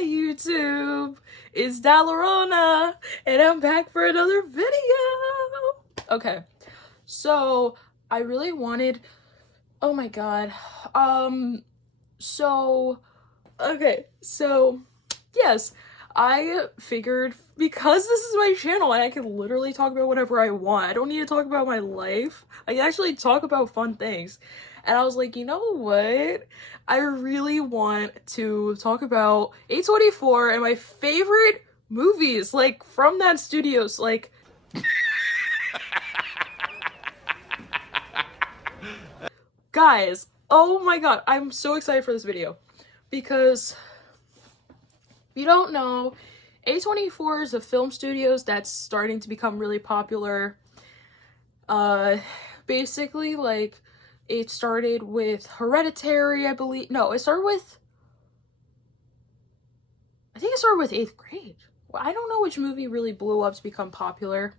Hi YouTube, it's Dalarona, and I'm back for another video. Okay, so I really wanted, oh my god, yes, I figured because this is my channel and I can literally talk about whatever I want. I don't need to talk about my life. I can actually talk about fun things. And I was like, you know what? I really want to talk about A24 and my favorite movies, like, from that studios, like... Guys, oh my god, I'm so excited for this video. Because, if you don't know, A24 is a film studios that's starting to become really popular. Basically, like, it started with Hereditary, I believe. No, I think it started with 8th grade. Well, I don't know which movie really blew up to become popular,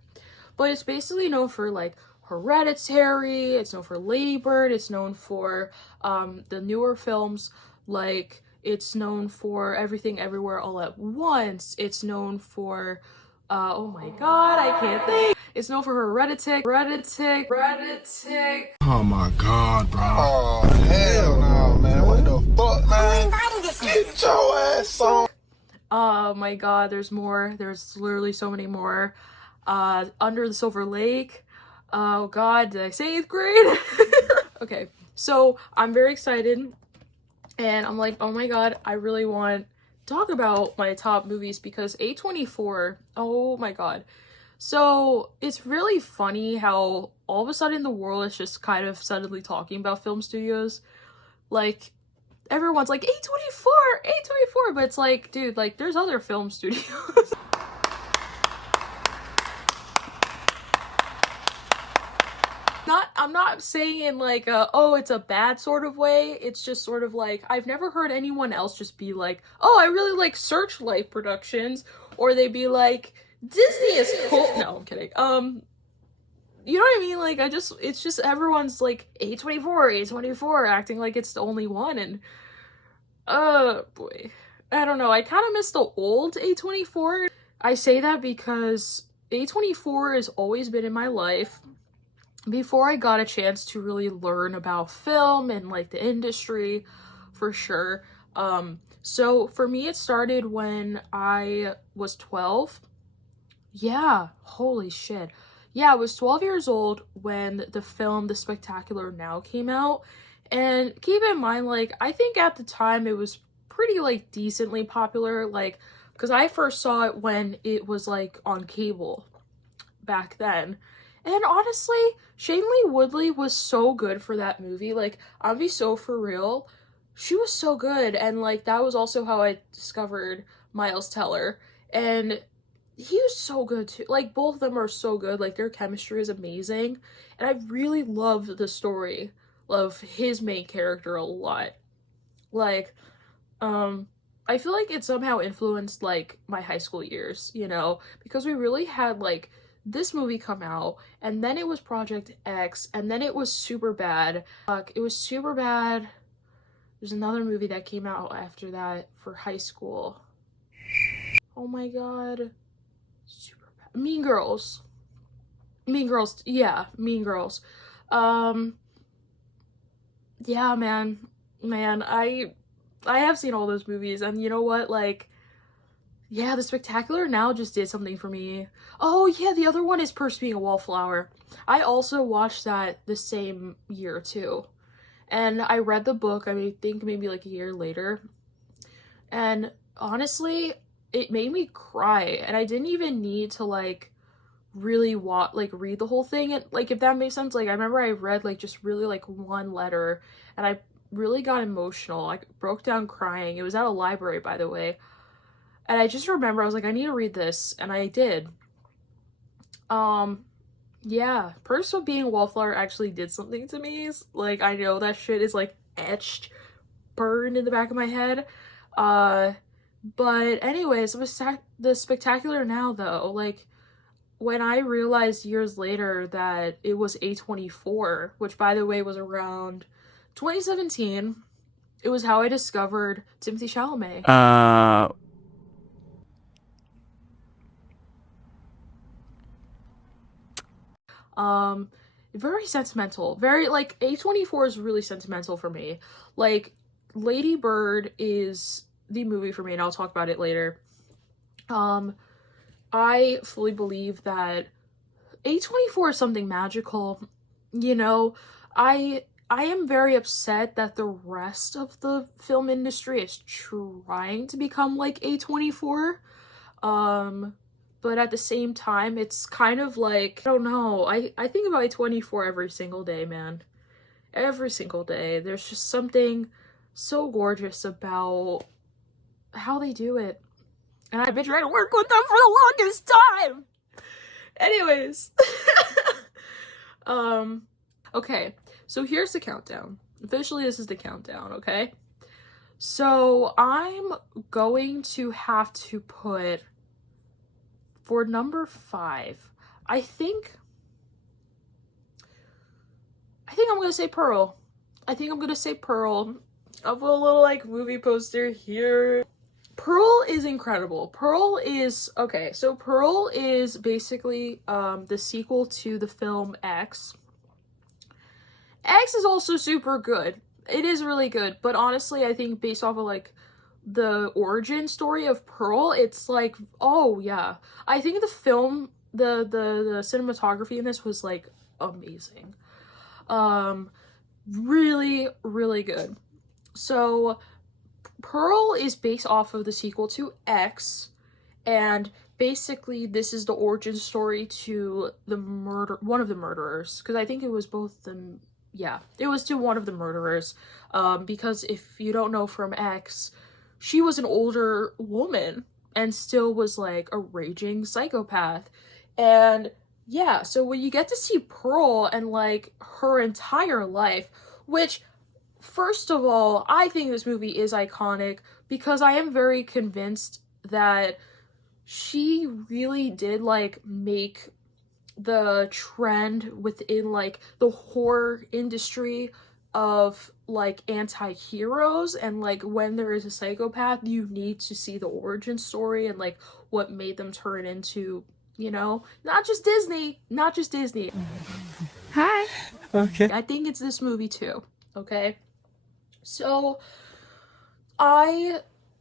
but it's basically known for, like, Hereditary, it's known for Lady Bird, it's known for the newer films, like, it's known for Everything Everywhere All at Once, it's known for, oh my god, I can't think. It's known for Hereditary. Oh my god, bro. Oh, hell no, man. What the fuck, man? Get your ass on. Oh my god, there's more. There's literally so many more. Under the Silver Lake. Oh god, did I say 8th grade? Okay, so I'm very excited. And I'm like, oh my god, I really want to talk about my top movies because A24, oh my god. So it's really funny how all of a sudden the world is just kind of suddenly talking about film studios. Like, everyone's like, A24, but it's like, dude, like, there's other film studios. I'm not saying in like oh, it's a bad sort of way. It's just sort of like, I've never heard anyone else just be like, oh, I really like Searchlight Productions, or they be like, Disney is cool. No, I'm kidding. You know what I mean? Like, it's just everyone's like, A24, acting like it's the only one, and boy, I don't know. I kind of miss the old A24. I say that because A24 has always been in my life before I got a chance to really learn about film and like the industry, for sure. So for me, it started when I was 12. Yeah, holy shit. Yeah, I was 12 years old when the film The Spectacular Now came out. And keep in mind, like, I think at the time it was pretty, like, decently popular, like, because I first saw it when it was, like, on cable back then. And honestly, Shailene Woodley was so good for that movie. Like, I'll be so for real. She was so good. And, like, that was also how I discovered Miles Teller. And he was so good too. Like, both of them are so good. Like, their chemistry is amazing. And I really loved the story of his main character a lot. Like, I feel like it somehow influenced, like, my high school years, you know? Because we really had, like, this movie come out, and then it was Project X, and then it was Superbad. It was Superbad. There's another movie that came out after that for high school. Oh my god. Superbad. Mean Girls. Yeah, Mean Girls. Yeah, man, I have seen all those movies, and you know what, like, yeah, The Spectacular Now just did something for me. Oh yeah, the other one is Perks Being a Wallflower. I also watched that the same year too. And I read the book, I think maybe like a year later. And honestly, it made me cry. And I didn't even need to like really read the whole thing. And like, if that makes sense, like I remember I read like just really like one letter and I really got emotional. I broke down crying. It was at a library, by the way. And I just remember I was like, I need to read this, and I did. Yeah, Perks of Being a Wallflower actually did something to me. Like, I know that shit is like etched, burned in the back of my head. But anyways, The Spectacular Now though, like, when I realized years later that it was A24, which by the way was around 2017, it was how I discovered Timothée Chalamet. Very sentimental. Very, like, A24 is really sentimental for me. Like, Lady Bird is the movie for me, and I'll talk about it later. I fully believe that A24 is something magical. You know, I am very upset that the rest of the film industry is trying to become like A24. But at the same time, it's kind of like, I don't know. I think about A24 every single day, man. Every single day. There's just something so gorgeous about how they do it. And I've been trying to work with them for the longest time. Anyways. Okay, so here's the countdown. Officially, this is the countdown, okay? So I'm going to have to put, for number 5, I think I'm gonna say Pearl. I think I'm gonna say Pearl. I'll put a little, like, movie poster here. Pearl is incredible. Pearl is, okay, so Pearl is basically the sequel to the film X. X is also super good. It is really good, but honestly, I think based off of, like, the origin story of Pearl, it's like, oh yeah. I think the film, the cinematography in this was, like, amazing. Really, really good. So, Pearl is based off of the sequel to X, and basically this is the origin story to one of the murderers, because I think it was both them. Yeah, it was to one of the murderers, because if you don't know from X, she was an older woman and still was, like, a raging psychopath. And yeah, so when you get to see Pearl and, like, her entire life, which, first of all, I think this movie is iconic because I am very convinced that she really did, like, make the trend within, like, the horror industry of, like, anti-heroes, and, like, when there is a psychopath, you need to see the origin story and, like, what made them turn into, you know, not just Disney. Hi. Okay. I think it's this movie too, okay? So, I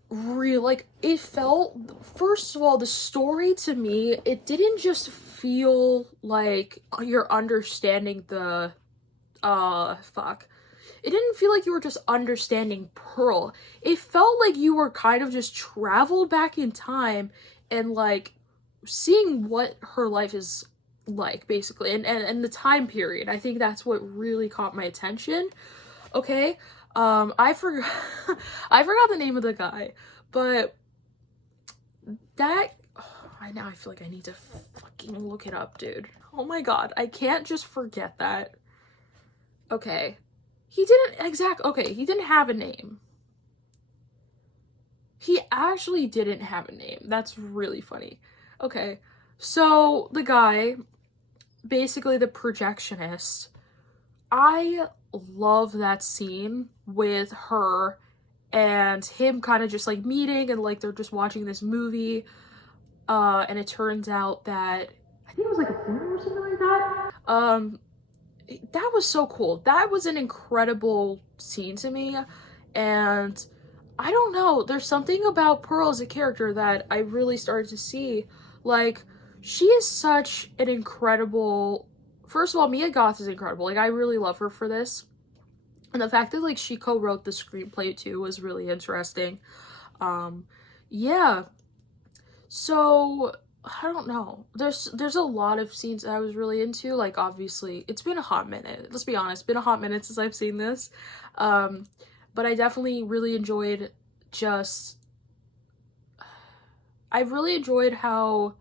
really, like, it felt, first of all, the story to me, it didn't just feel like you're understanding the, it didn't feel like you were just understanding Pearl. It felt like you were kind of just traveled back in time and, like, seeing what her life is like, basically, and the time period. I think that's what really caught my attention, okay? I forgot I forgot the name of the guy, but that, I feel like I need to fucking look it up, dude. Oh my god, I can't just forget that. Okay. He didn't have a name. He actually didn't have a name. That's really funny. Okay. So, the guy, basically the projectionist, I love that scene with her and him kind of just, like, meeting, and, like, they're just watching this movie, and it turns out that, I think it was, like, a funeral or something like that. That was so cool. That was an incredible scene to me, and I don't know, there's something about Pearl as a character that I really started to see. Like, she is such an incredible, first of all, Mia Goth is incredible. Like, I really love her for this. And the fact that, like, she co-wrote the screenplay too was really interesting. Yeah. So, I don't know. There's a lot of scenes that I was really into. Like, obviously, it's been a hot minute. Let's be honest, it's been a hot minute since I've seen this. But I definitely really enjoyed I've really enjoyed how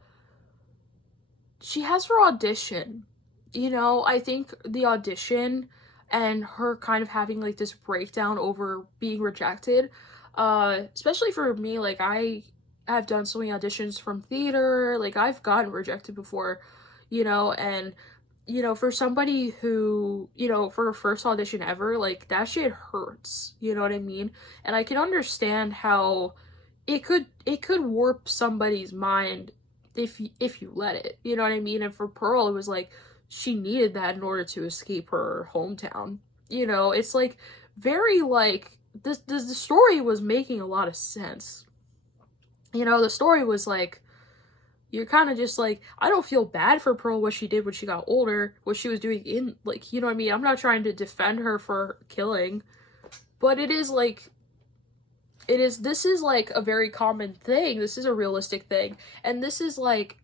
she has her audition. You know, I think the audition and her kind of having, like, this breakdown over being rejected, especially for me, like, I have done so many auditions from theater, like, I've gotten rejected before, you know, and, you know, for somebody who, you know, for her first audition ever, like, that shit hurts, you know what I mean? And I can understand how it could warp somebody's mind if you let it, you know what I mean? And for Pearl, it was, like, she needed that in order to escape her hometown. You know, it's like very like the story was making a lot of sense. You know, the story was like, you're kind of just like, I don't feel bad for Pearl what she did when she got older, what she was doing in, like, you know what I mean? I'm not trying to defend her for killing, but it is like, this is like a very common thing. This is a realistic thing. And this is like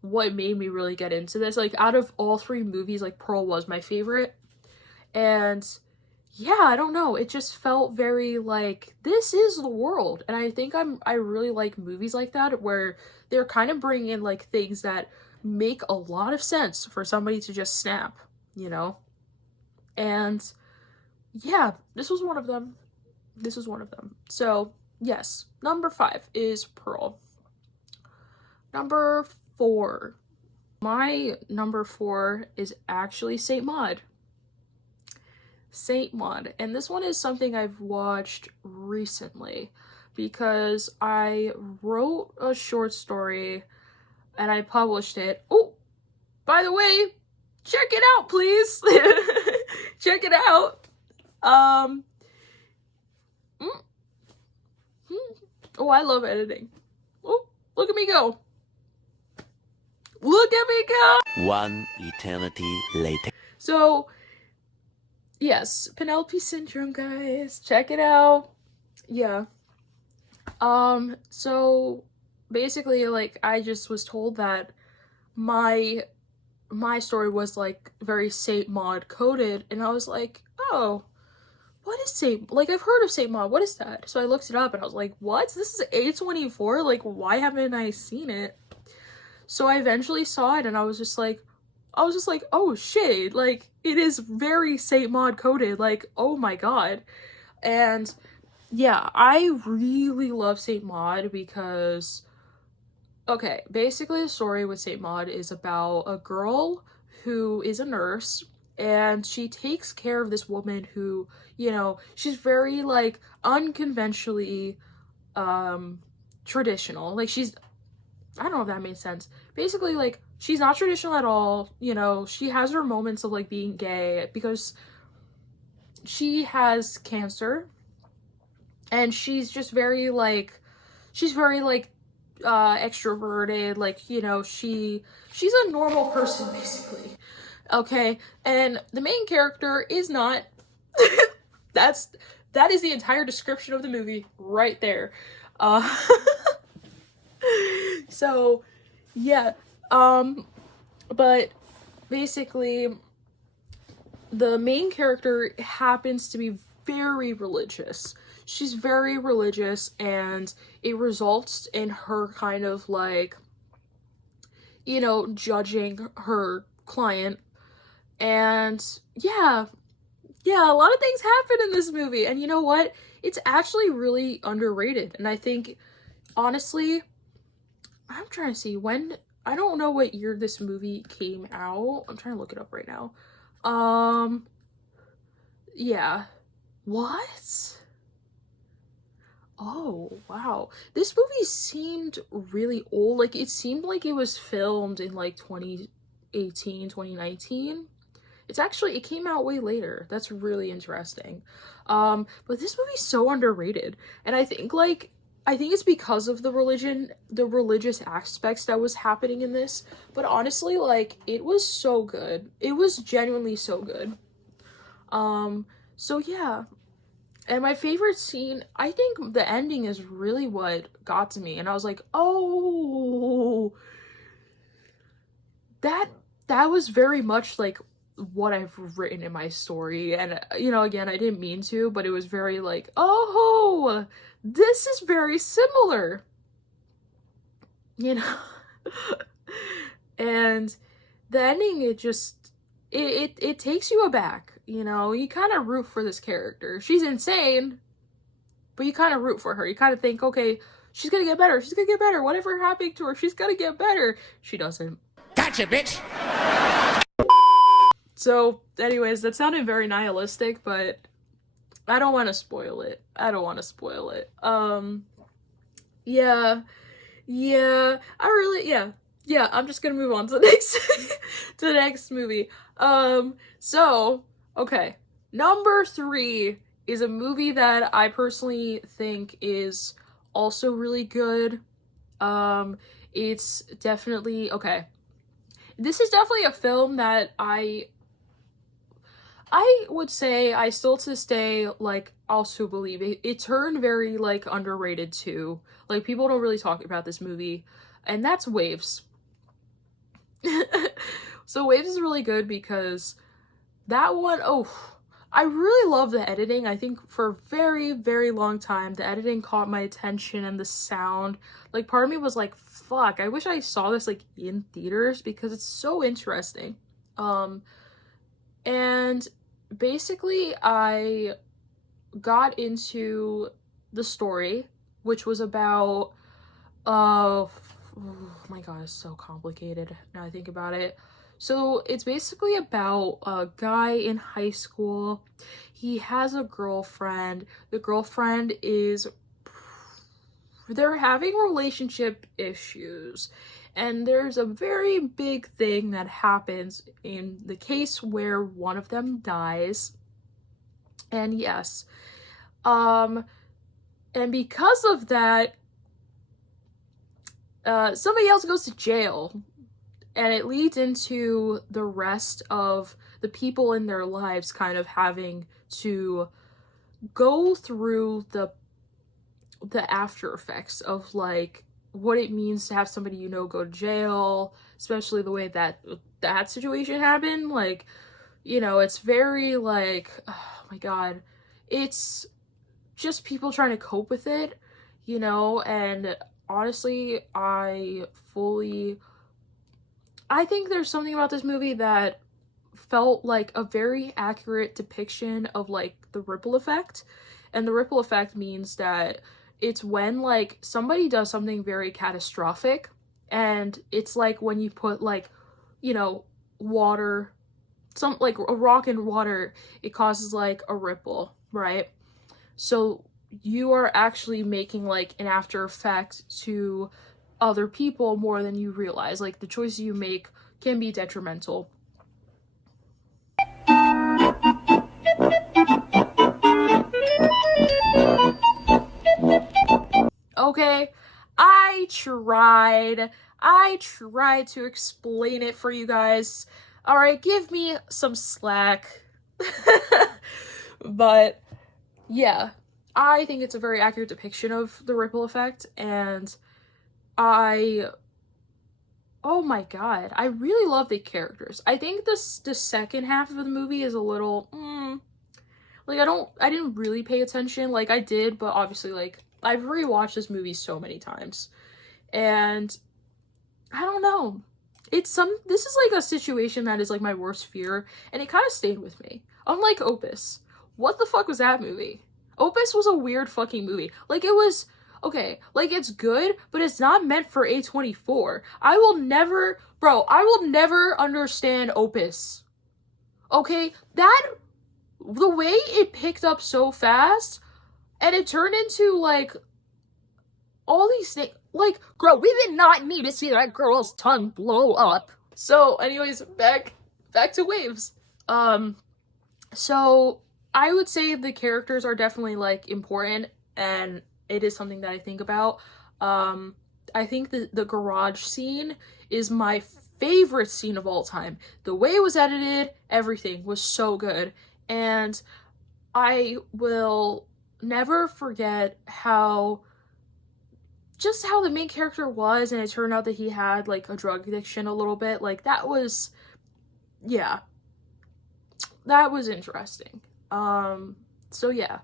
what made me really get into this. Like, out of all three movies, like, Pearl was my favorite. And yeah, I don't know. It just felt very like, this is the world. And I think I really like movies like that where they're kind of bringing in like things that make a lot of sense for somebody to just snap, you know? And yeah, this was one of them. This was one of them. So, yes, number 5 is Pearl. Number 4. My number 4 is actually Saint Maud. Saint Maud. And this one is something I've watched recently because I wrote a short story and I published it. Oh, by the way, check it out, please. Check it out. Oh, I love editing. Oh, look at me go. Look at me go. One eternity later. So, yes, Penelope syndrome, guys. Check it out. Yeah. So basically, like, I just was told that my story was like very Saint Maud coded, and I was like, oh, what is Saint, like, I've heard of Saint Maud, what is that? So I looked it up and I was like, what? This is a24? Like, why haven't I seen it? So I eventually saw it and I was just like, oh shit, like, it is very Saint Maud coded, like, oh my god. And yeah, I really love Saint Maud because, okay, basically the story with Saint Maud is about a girl who is a nurse and she takes care of this woman who, you know, she's very like unconventionally traditional. Like, she's, I don't know if that made sense. Basically, like, she's not traditional at all. You know, she has her moments of like being gay because she has cancer and she's just very like, extroverted, like, you know, she's a normal person basically. Okay, and the main character is not. That is the entire description of the movie right there. So yeah, but basically the main character happens to be very religious. She's very religious, and it results in her kind of like, you know, judging her client. And yeah, a lot of things happen in this movie, and you know what? It's actually really underrated. And I think, honestly, I'm trying to see when, I don't know what year this movie came out. I'm trying to look it up right now. Yeah. What? Oh, wow. This movie seemed really old. Like, it seemed like it was filmed in like 2018, 2019. It's actually, it came out way later. That's really interesting. But this movie's so underrated. And I think it's because of the religious aspects that was happening in this. But honestly, like, it was so good. It was genuinely so good. So yeah. And my favorite scene, I think the ending is really what got to me. And I was like, oh, that was very much like what I've written in my story. And, you know, again, I didn't mean to, but it was very like, oh, this is very similar, you know. And the ending, it just, it takes you aback, you know. You kind of root for this character. She's insane, but you kind of root for her. You kind of think, okay, she's gonna get better, whatever happened to her, she's gonna get better. She doesn't. Gotcha, bitch! So, anyways, that sounded very nihilistic, but I don't want to spoil it. Yeah, yeah, I'm just gonna move on to the next to the next movie. So okay, number 3 is a movie that I personally think is also really good. It's definitely okay. This is definitely a film that I would say I still to this day like also believe it turned very like underrated too. Like people don't really talk about this movie, and that's Waves. So Waves is really good because that one, oh, I really love the editing. I think for a very, very long time, the editing caught my attention and the sound. Like part of me was like, fuck, I wish I saw this like in theaters because it's so interesting. And basically I got into the story, which was about oh my god, it's so complicated now I think about it. So it's basically about a guy in high school. He has a girlfriend. The girlfriend is they're having relationship issues. And there's a very big thing that happens in the case where one of them dies. And yes, and because of that, somebody else goes to jail, and it leads into the rest of the people in their lives kind of having to go through the after effects of like what it means to have somebody you know go to jail, especially the way that that situation happened. Like, you know, it's very like, oh my god, it's just people trying to cope with it, you know. And honestly, I think there's something about this movie that felt like a very accurate depiction of like the ripple effect. And the ripple effect means that it's when like somebody does something very catastrophic, and it's like when you put like, you know, water, some like a rock in water, it causes like a ripple, right? So you are actually making like an after effect to other people more than you realize. Like the choices you make can be detrimental. Okay, I tried to explain it for you guys. All right, give me some slack. But yeah, I think it's a very accurate depiction of the ripple effect, and I oh my god, I really love the characters. I think the second half of the movie is a little like I didn't really pay attention. Like I did, but obviously like I've rewatched this movie so many times. And I don't know. This is like a situation that is like my worst fear, and it kind of stayed with me. Unlike Opus. What the fuck was that movie? Opus was a weird fucking movie. Like it was okay, like it's good, but it's not meant for A24. I will never understand Opus. Okay? The way it picked up so fast, and it turned into like all these things. Like, girl, we did not need to see that girl's tongue blow up. So, anyways, back to Waves. So I would say the characters are definitely like important, and it is something that I think about. I think the garage scene is my favorite scene of all time. The way it was edited, everything was so good. And I will never forget how the main character was, and it turned out that he had like a drug addiction a little bit. Like that was interesting. So yeah,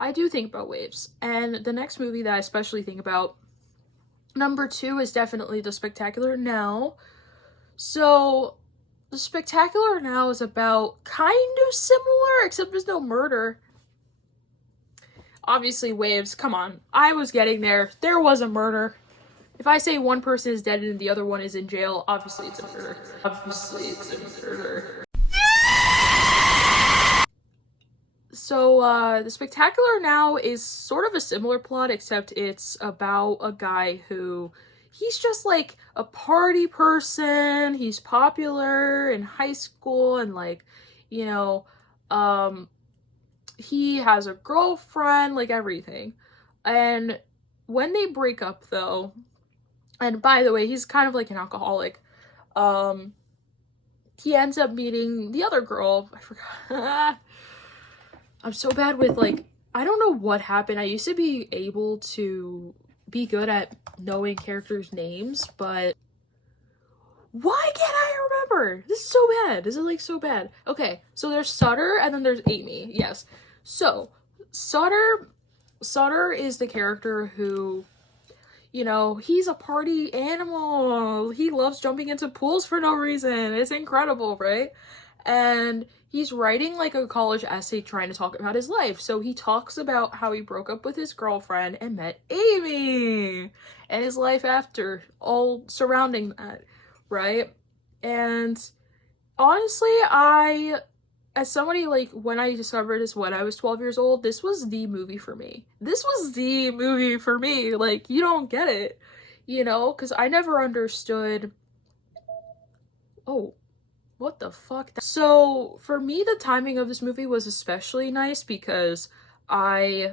I do think about Waves. And the next movie that I especially think about, number 2, is definitely The Spectacular Now. So The Spectacular Now is about kind of similar, except there's no murder. Obviously, Waves, come on. I was getting there. There was a murder. If I say one person is dead and the other one is in jail, obviously it's a murder. Obviously it's a murder. So, The Spectacular Now is sort of a similar plot, except it's about a guy who he's just like a party person. He's popular in high school and like, you know, he has a girlfriend, like everything. And when they break up though, and by the way, he's kind of like an alcoholic. He ends up meeting the other girl. I forgot. I'm so bad with like, I don't know what happened. I used to be able to be good at knowing characters' names, but why can't I remember? This is so bad. This is like so bad. Okay, so there's Sutter and then there's Amy. Yes. So Sutter is the character who, you know, he's a party animal. He loves jumping into pools for no reason. It's incredible, right? And he's writing like a college essay trying to talk about his life. So he talks about how he broke up with his girlfriend and met Amy and his life after, all surrounding that, right? And honestly, as somebody like, when I discovered this when I was 12 years old, this was the movie for me. This was the movie for me. Like, you don't get it, you know, because I never understood. Oh, what the fuck? So for me, the timing of this movie was especially nice because I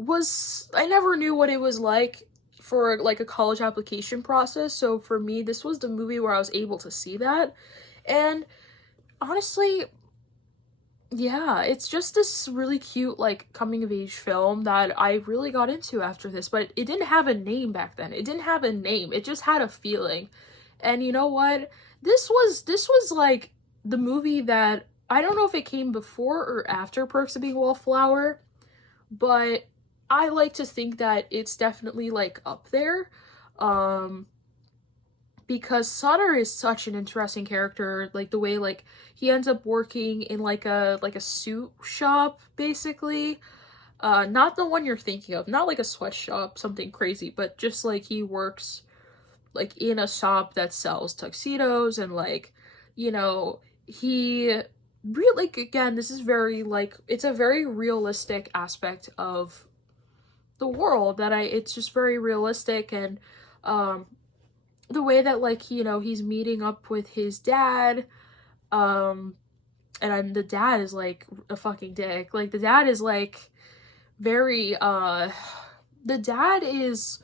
never knew what it was like for like a college application process. So for me, this was the movie where I was able to see that. And honestly, yeah, it's just this really cute like coming of age film that I really got into after this, but it didn't have a name back then. It didn't have a name. It just had a feeling. And you know what? This was like the movie that, I don't know if it came before or after Perks of Being a Wallflower, but I like to think that it's definitely like up there. Because Sutter is such an interesting character, like the way like he ends up working in like a suit shop basically. Not the one you're thinking of, not like a sweatshop, something crazy, but just like he works like in a shop that sells tuxedos and like, you know, he really, like, again, this is very like, it's a very realistic aspect of the world that it's just very realistic. And the way that like, you know, he's meeting up with his dad, and the dad is like a fucking dick. Like the dad is like very the dad is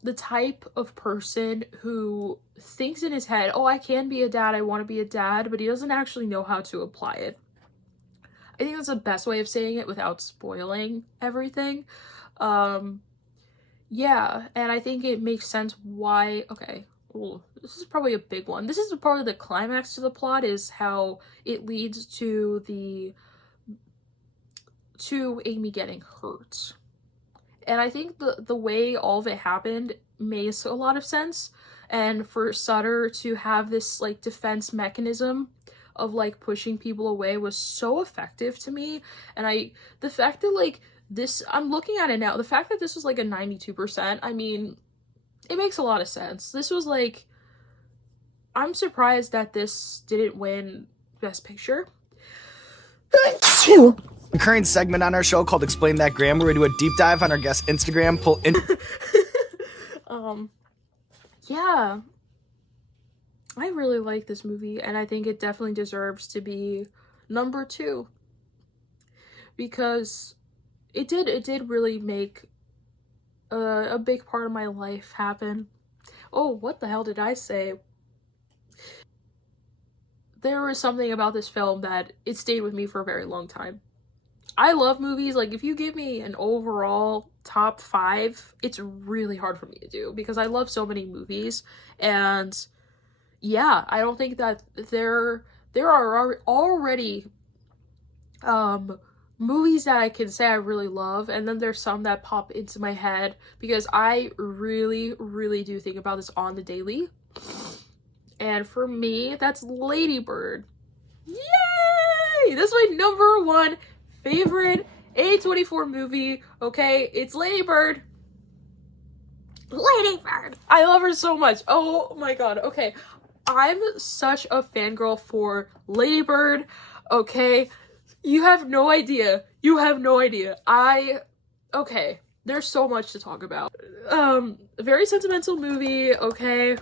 the type of person who thinks in his head, oh, I can be a dad, I want to be a dad, but he doesn't actually know how to apply it. I think that's the best way of saying it without spoiling everything. Yeah, and I think it makes sense why, okay, ooh, this is probably a big one. This is part of the climax to the plot, is how it leads to Amy getting hurt. And I think the way all of it happened makes a lot of sense. And for Sutter to have this like defense mechanism of like pushing people away was so effective to me. And the fact that like this, I'm looking at it now, the fact that this was like a 92%, I mean, it makes a lot of sense. This was like, I'm surprised that this didn't win Best Picture. Current segment on our show called Explain That Gram, where we do a deep dive on our guest Instagram, pull in. Yeah, I really like this movie, and I think it definitely deserves to be number 2, because it did really make a big part of my life happen. Oh, what the hell did I say? There was something about this film that it stayed with me for a very long time. I love movies. Like, if you give me an overall top 5, it's really hard for me to do because I love so many movies. And yeah, I don't think that there are already movies that I can say I really love, and then there's some that pop into my head because I really, really do think about this on the daily. And for me, that's Lady Bird. Yay! That's my number 1 favorite A24 movie, okay? It's Lady Bird. Lady Bird! I love her so much. Oh my god, okay. I'm such a fangirl for Lady Bird, okay? You have no idea. You have no idea. Okay, there's so much to talk about. very sentimental movie, okay?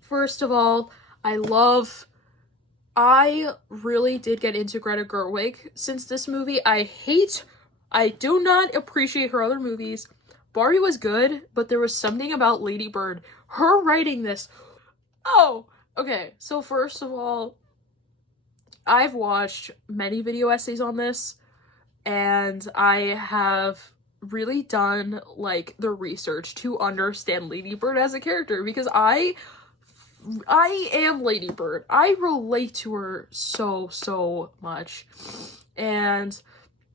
First of all, I really did get into Greta Gerwig since this movie. I do not appreciate her other movies. Barbie was good, but there was something about Lady Bird. Her writing this. Oh, okay. So first of all, I've watched many video essays on this, and I have really done like the research to understand Lady Bird as a character, because I am Lady Bird. I relate to her so much, and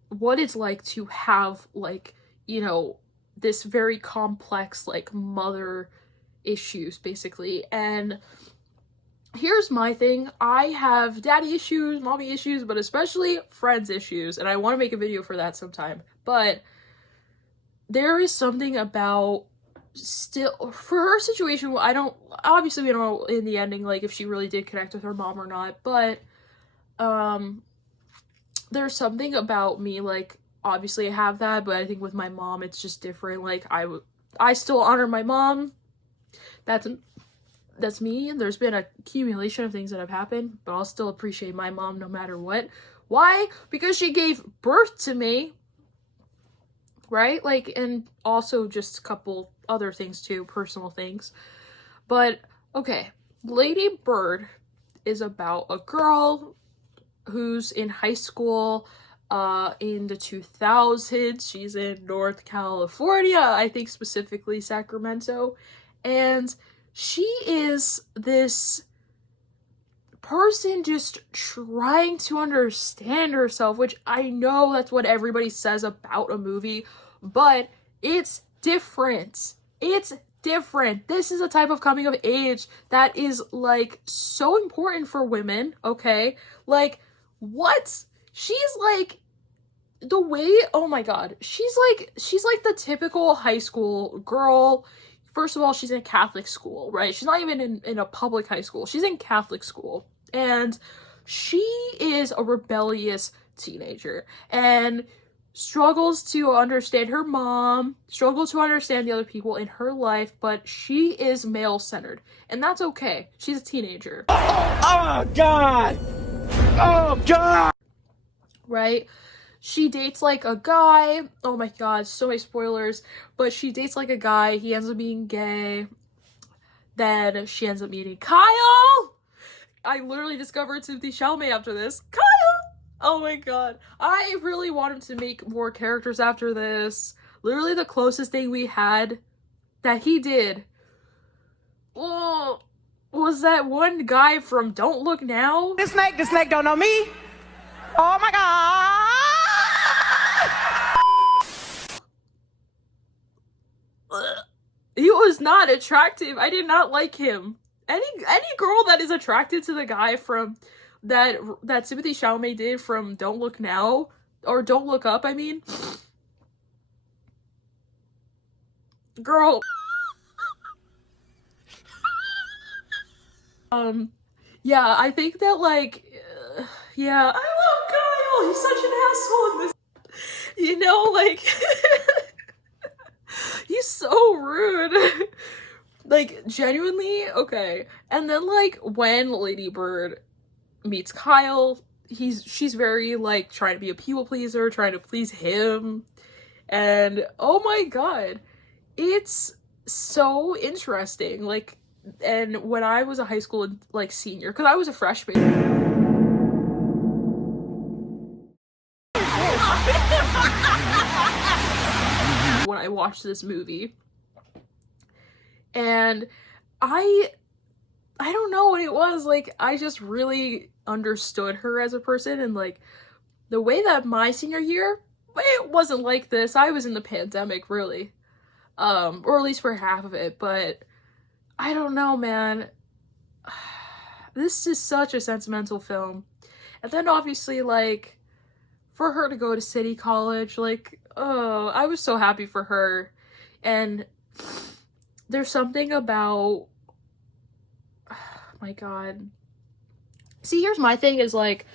what it's like to have, like, you know, this very complex, like, mother issues, basically. And here's my thing. I have daddy issues, mommy issues, but especially friends issues, and I want to make a video for that sometime. But there is something about, still, for her situation, we don't know in the ending, like, if she really did connect with her mom or not, but there's something about me, like, obviously I have that, but I think with my mom it's just different. Like, I still honor my mom. That's me, and there's been an accumulation of things that have happened, but I'll still appreciate my mom no matter what. Why? Because she gave birth to me, right? Like, and also just a couple other things too, personal things. But, okay, Lady Bird is about a girl who's in high school in the 2000s. She's in North California, I think specifically Sacramento, and she is this person just trying to understand herself, which I know that's what everybody says about a movie, but it's different. It's different. This is a type of coming of age that is, like, so important for women, okay? Like, what? She's like, the way, oh my god, she's like the typical high school girl. First of all, she's in a Catholic school, right? She's not even in a public high school. She's in Catholic school. And she is a rebellious teenager and struggles to understand her mom, struggles to understand the other people in her life, but she is male-centered. And that's okay. She's a teenager. Oh, God! Oh, God! Right? She dates, like, a guy. Oh my god, so many spoilers. But she dates, like, a guy. He ends up being gay. Then she ends up meeting Kyle! I literally discovered Timothy Chalamet after this. Kyle! Oh my god. I really wanted to make more characters after this. Literally the closest thing we had that he did was that one guy from Don't Look Now. The snake don't know me. Oh my god. He was not attractive. I did not like him. Any girl that is attracted to the guy from that Timothy Chalamet did from Don't Look Now, or Don't Look Up, I mean, girl. Yeah, I think that, like, yeah, I love Kyle. He's such an asshole in this. You know, like, he's so rude. Like, genuinely, okay. And then, like, when Lady Bird meets Kyle, she's very, like, trying to be a people pleaser, trying to please him. And, oh my god, it's so interesting. Like, and when I was a high school, like, senior, because I was a freshman. When I watched this movie, and I don't know what it was, like, I just really understood her as a person, and, like, the way that my senior year, it wasn't like this. I was in the pandemic, really, or at least for half of it, but I don't know, man. This is such a sentimental film. And then obviously, like, for her to go to City College, like, oh, I was so happy for her. And there's something about, oh my god. See, here's my thing is, like,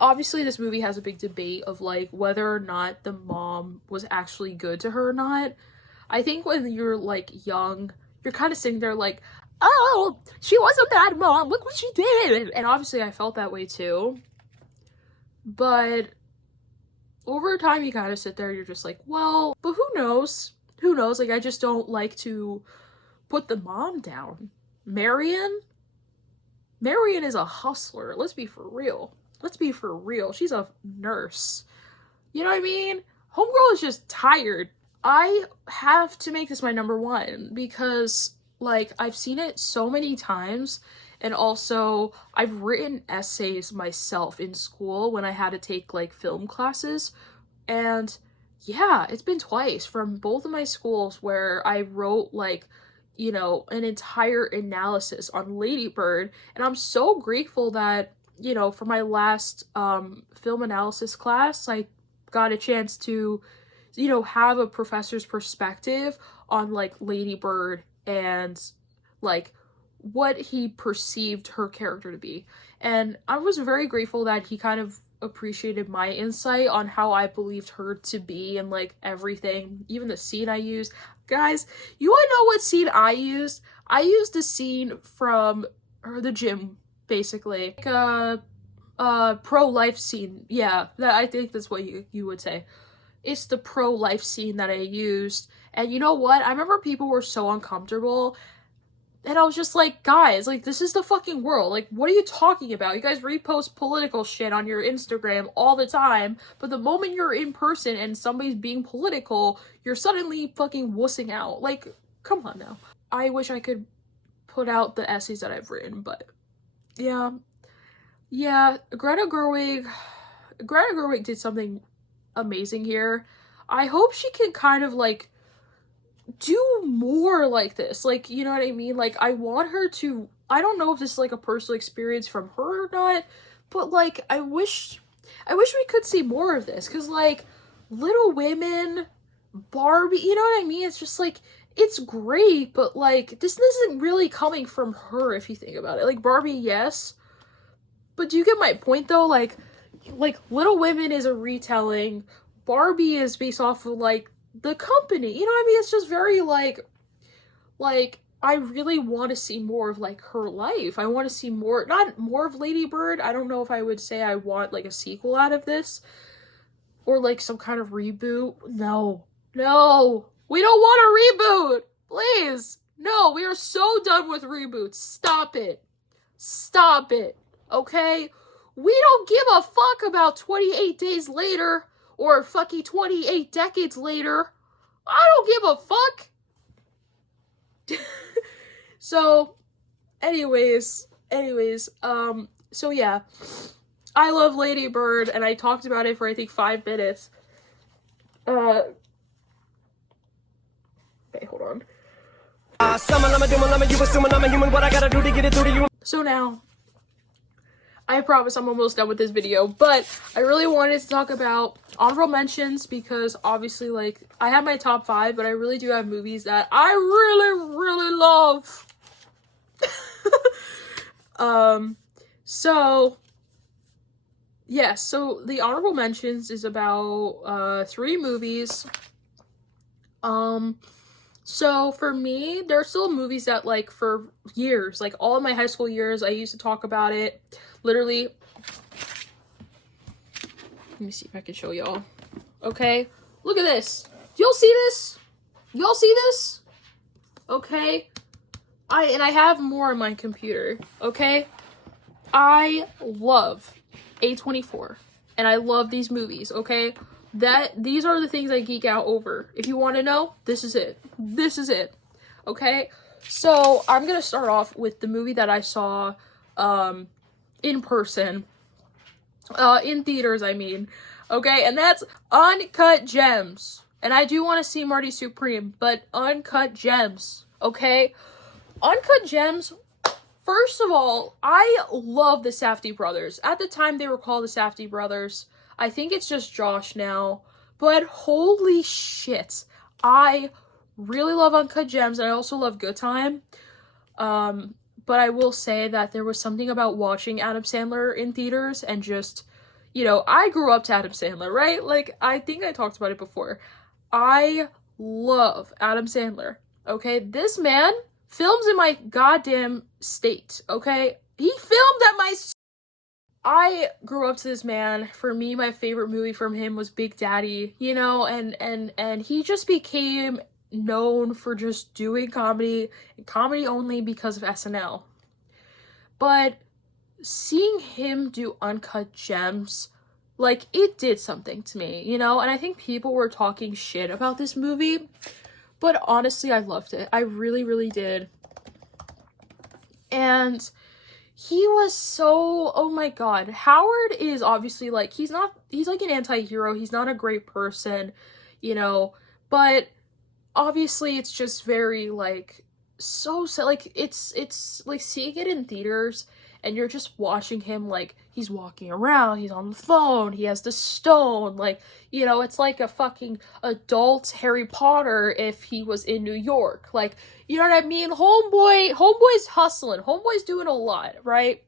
obviously this movie has a big debate of, like, whether or not the mom was actually good to her or not. I think when you're like young, you're kind of sitting there like, oh, she was a bad mom, look what she did. And obviously I felt that way too. But over time you kind of sit there, you're just like, well, but who knows? Who knows? Like, I just don't like to put the mom down. Marion is a hustler. Let's be for real. Let's be for real. She's a nurse. You know what I mean? Homegirl is just tired. I have to make this my number one because, like, I've seen it so many times, and also I've written essays myself in school when I had to take, like, film classes, and yeah, it's been twice from both of my schools where I wrote, like, you know, an entire analysis on Lady Bird, and I'm so grateful that, you know, for my last film analysis class, I got a chance to, you know, have a professor's perspective on, like, Lady Bird and, like, what he perceived her character to be. And I was very grateful that he kind of appreciated my insight on how I believed her to be and, like, everything, even the scene I used. Guys, you wanna know what scene I used? I used a scene from the gym, basically. Like a pro-life scene. Yeah, that, I think that's what you would say. It's the pro-life scene that I used. And you know what? I remember people were so uncomfortable. And I was just like, guys, like, this is the fucking world. Like, what are you talking about? You guys repost political shit on your Instagram all the time, but the moment you're in person and somebody's being political, you're suddenly fucking wussing out. Like, come on now. I wish I could put out the essays that I've written, but yeah. Yeah, Greta Gerwig did something amazing here. I hope she can kind of, like, do more like this, like, you know what I mean? Like, I want her to, I don't know if this is, like, a personal experience from her or not, but, like, I wish we could see more of this, because, like, Little Women, Barbie, you know what I mean? It's just, like, it's great, but, like, this isn't really coming from her, if you think about it. Like, Barbie, yes, but do you get my point, though? Like, Little Women is a retelling, Barbie is based off of, like, the company, you know what I mean? It's just very, like, I really want to see more of, like, her life. I want to see more, not more of Lady Bird. I don't know if I would say I want, like, a sequel out of this, or, like, some kind of reboot. No, we don't want a reboot, please. No, we are so done with reboots. Stop it, okay? We don't give a fuck about 28 Days Later, or fucking 28 decades later. I don't give a fuck. So, anyways, so yeah. I love Lady Bird, and I talked about it for, I think, 5 minutes. Okay, hold on. So now, I promise I'm almost done with this video, but I really wanted to talk about honorable mentions because obviously, like, I have my top 5, but I really do have movies that I really love. So, yeah, so the honorable mentions is about 3 movies. So for me, there are still movies that, like, for years, like, all of my high school years, I used to talk about it. Literally, let me see if I can show y'all. Okay, look at this. Do y'all see this? Y'all see this? Okay, I have more on my computer. Okay, I love A24, and I love these movies. Okay, these are the things I geek out over. If you want to know, this is it. Okay, so I'm gonna start off with the movie that I saw in person, in theaters, I mean, okay, and that's Uncut Gems. And I do want to see Marty Supreme, but Uncut Gems, okay? Uncut Gems, first of all, I love the Safdie brothers. At the time, they were called the Safdie brothers. I think it's just Josh now, but holy shit, I really love Uncut Gems, and I also love Good Time. But I will say that there was something about watching Adam Sandler in theaters and just, you know, I grew up to Adam Sandler, right? Like, I think I talked about it before. I love Adam Sandler. Okay, this man films in my goddamn state. Okay, he filmed at my. I grew up to this man. For me, my favorite movie from him was Big Daddy. You know, and he just became known for just doing comedy, and comedy only because of SNL. But seeing him do Uncut Gems, like, it did something to me, you know? And I think people were talking shit about this movie, but honestly, I loved it. I really, really did. And he was so, oh my god. Howard is obviously, like, he's like an anti-hero. He's not a great person, you know? But obviously, it's just very, like, so sad. Like, it's like seeing it in theaters and you're just watching him, like, he's walking around, he's on the phone, he has the stone, like, you know, it's like a fucking adult Harry Potter if he was in New York. Like, you know what I mean? Homeboy's hustling, homeboy's doing a lot, right?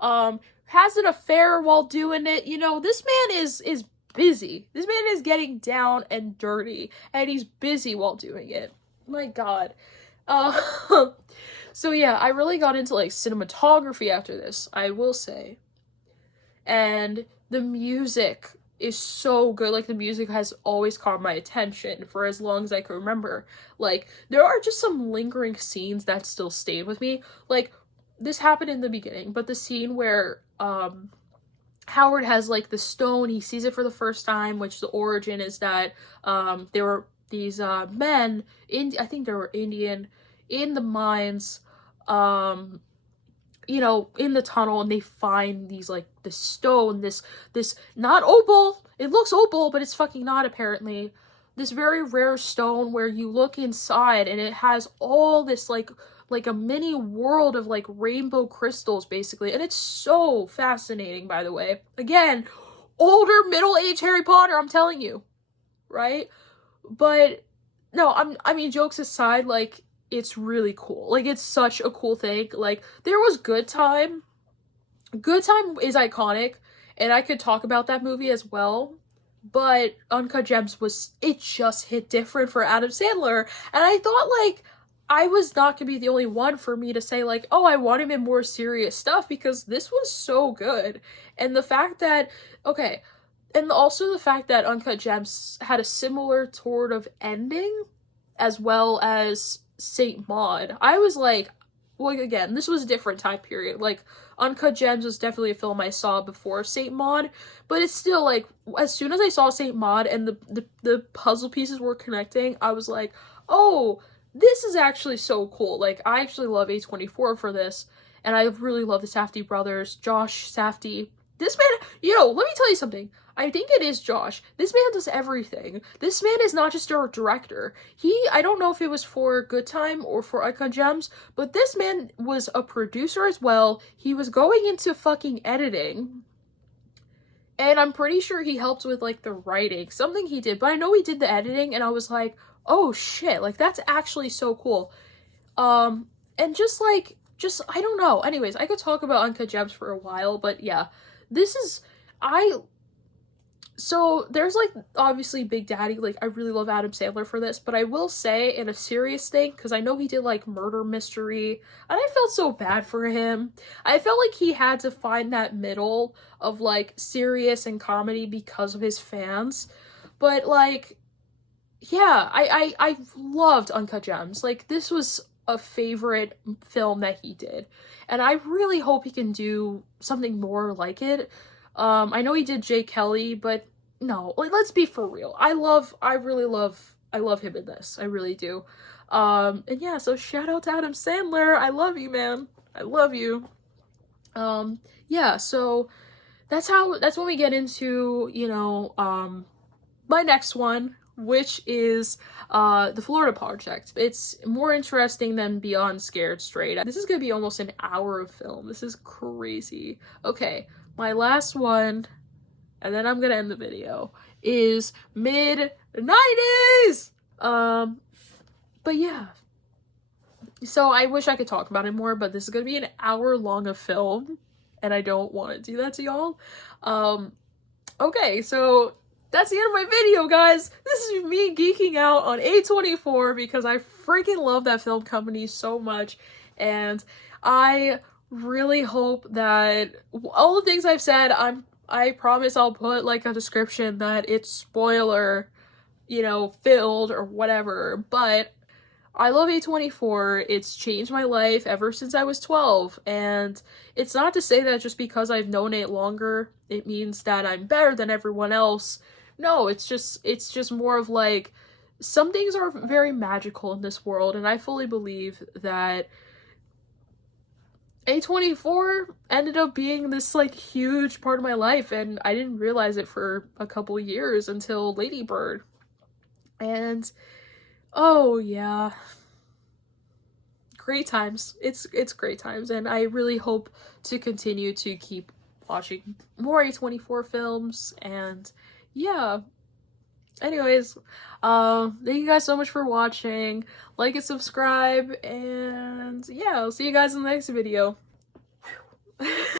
Has an affair while doing it. You know, this man is busy. This man is getting down and dirty, and he's busy while doing it. My god. So yeah, I really got into, like, cinematography after this, I will say. And the music is so good. Like, the music has always caught my attention for as long as I can remember. Like, there are just some lingering scenes that still stayed with me. Like, this happened in the beginning, but the scene where, Howard has, like, the stone, he sees it for the first time, which the origin is that, there were these, men, I think they were Indian, in the mines, you know, in the tunnel, and they find these, like, this stone, this not opal, it looks opal, but it's fucking not, apparently, this very rare stone where you look inside, and it has all this, like a mini world of, like, rainbow crystals, basically, and it's so fascinating, by the way. Again, older, middle-aged Harry Potter, I'm telling you, right? But, no, I mean, jokes aside, like, it's really cool. Like, it's such a cool thing. Like, there was Good Time. Good Time is iconic, and I could talk about that movie as well. But Uncut Gems it just hit different for Adam Sandler. And I thought, like, I was not gonna be the only one for me to say, like, oh, I want him in more serious stuff, because this was so good. And the fact that, okay, and also the fact that Uncut Gems had a similar sort of ending, as well as Saint Maud. I was like, well, again, this was a different time period. Like, Uncut Gems was definitely a film I saw before Saint Maud, but it's still, like, as soon as I saw Saint Maud and the puzzle pieces were connecting, I was like, oh, this is actually so cool. Like, I actually love A24 for this, and I really love the Safdie brothers, Josh Safdie. This man, you know, let me tell you something. I think it is Josh. This man does everything. This man is not just a director. I don't know if it was for Good Time or for Uncut Gems, but this man was a producer as well. He was going into fucking editing. And I'm pretty sure he helped with, like, the writing. Something he did, but I know he did the editing, and I was like, oh shit, like, that's actually so cool. And just, I don't know. Anyways, I could talk about Uncut Gems for a while, but yeah. So there's, like, obviously Big Daddy. Like, I really love Adam Sandler for this, but I will say, in a serious thing, because I know he did, like, Murder Mystery, and I felt so bad for him. I felt like he had to find that middle of, like, serious and comedy because of his fans. But, like, yeah, I loved Uncut Gems. Like, this was a favorite film that he did, and I really hope he can do something more like it. I know he did Jay Kelly, but no, like, let's be for real. I love him in this. I really do. And yeah, so shout out to Adam Sandler. I love you, man. I love you. Yeah, so that's when we get into, you know, my next one, which is the Florida Project. It's more interesting than Beyond Scared Straight. This is gonna be almost an hour of film. This is crazy. Okay, my last one, and then I'm gonna end the video, is mid-90s! But yeah. So I wish I could talk about it more, but this is gonna be an hour long of film, and I don't want to do that to y'all. Okay, so that's the end of my video, guys. This is me geeking out on A24 because I freaking love that film company so much, and I really hope that all the things I've said, I promise I'll put like a description that it's spoiler, you know, filled or whatever, but I love A24. It's changed my life ever since I was 12, and it's not to say that just because I've known it longer, it means that I'm better than everyone else. No, it's just more of like, some things are very magical in this world, and I fully believe that A24 ended up being this like huge part of my life, and I didn't realize it for a couple years until Lady Bird. And oh yeah, great times. It's great times, and I really hope to continue to keep watching more A24 films. And yeah, anyways, thank you guys so much for watching. Like and subscribe, and yeah, I'll see you guys in the next video.